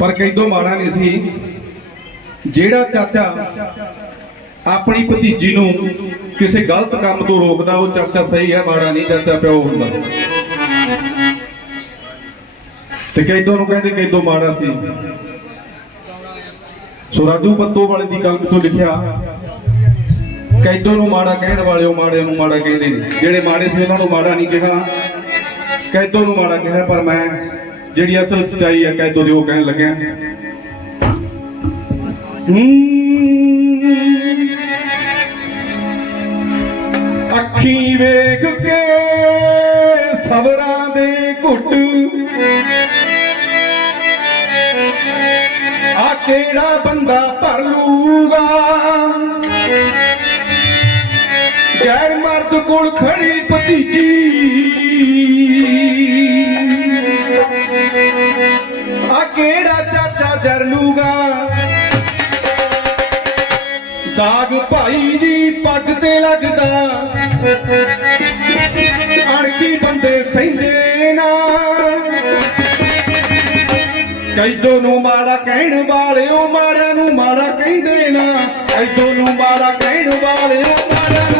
ਪਰ ਕੈਦੋਂ ਮਾੜਾ ਨਹੀਂ ਸੀ। ਜਿਹੜਾ ਚਾਚਾ ਆਪਣੀ ਭਤੀਜੀ ਨੂੰ ਕਿਸੇ ਗਲਤ ਕੰਮ ਤੋਂ ਰੋਕਦਾ, ਉਹ ਚਾਚਾ ਸਹੀ ਹੈ, ਮਾੜਾ ਨਹੀਂ ਚਾਚਾ, ਪਿਓ ਹੁੰਦਾ। ਤੇ ਕੈਦੋਂ ਨੂੰ ਕਹਿੰਦੇ ਕੈਦੋਂ ਮਾੜਾ ਸੀ। ਸੋ ਰਾਜੂ ਪੱਤੋ ਵਾਲੇ ਦੀ ਗੱਲ ਵਿੱਚੋਂ ਲਿਖਿਆ ਕੈਦੋਂ ਨੂੰ ਮਾੜਾ ਕਹਿਣ ਵਾਲੇ ਉਹ ਮਾੜੇ ਨੂੰ ਮਾੜਾ ਕਹਿੰਦੇ ਨੇ। ਜਿਹੜੇ ਮਾੜੇ ਸੀ, ਉਹਨਾਂ ਨੂੰ ਮਾੜਾ ਨਹੀਂ ਕਿਹਾ। ਕੈਦੋਂ ਨੂੰ ਮਾੜਾ ਕਿਹਾ, ਪਰ ਮੈਂ ਜਿਹੜੀ ਅਸਲ ਸਚਾਈ ਹੈ ਕੈਦੋਂ ਦੀ ਉਹ ਕਹਿਣ ਲੱਗਿਆ। ਅੱਖੀ ਵੇਖ ਕੇ ਸਬਰਾਂ ਦੇ ਘੁੱਟ। ਆ ਕਿਹੜਾ ਬੰਦਾ ਭਰ ਲੂਗਾ? ਗੈਰ ਮਰਦ ਕੋਲ ਖੜੀ ਭਤੀਜੀ। ਕਿਹੜਾ ਚਾਚਾ ਜਰ ਲੂਗਾ ਦਾਗ ਭਾਈ ਦੀ ਪੱਗ ਤੇ ਲੱਗਦਾ। ਅਣਖੀ ਬੰਦੇ ਸਹਿੰਦੇ ਨਾ। ਕੈਦੋ ਨੂੰ ਮਾੜਾ ਕਹਿਣ ਵਾਲਿਓ ਮਾੜਾ ਨੂੰ ਮਾੜਾ ਕਹਿੰਦੇ ਨਾ। ਕੈਦੋ ਨੂੰ ਮਾੜਾ ਕਹਿਣ ਵਾਲਿਓ ਮਾੜਾ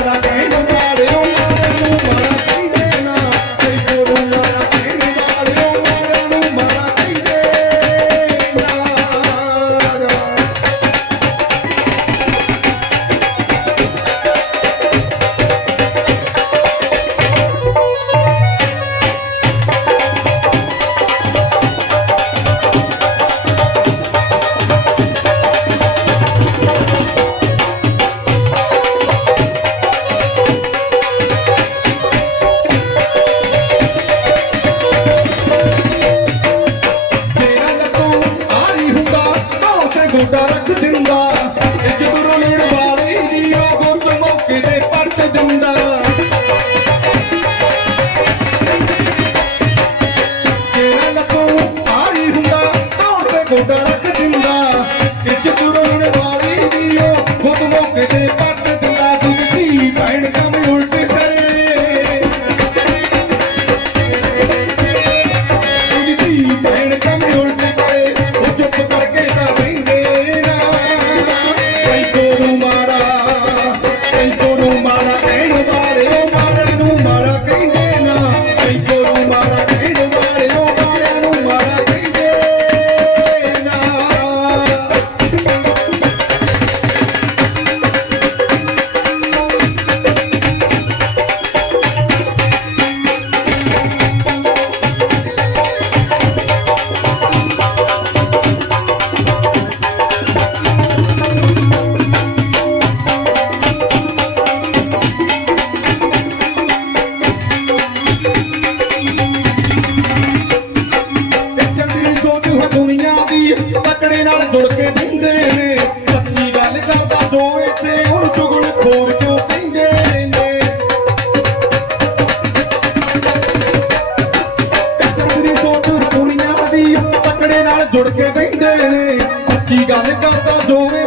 ਤੇ ਦੇ ਨੇ। ਸੱਚੀ ਗੱਲ ਕਰਦਾ ਦੋਵੇਂ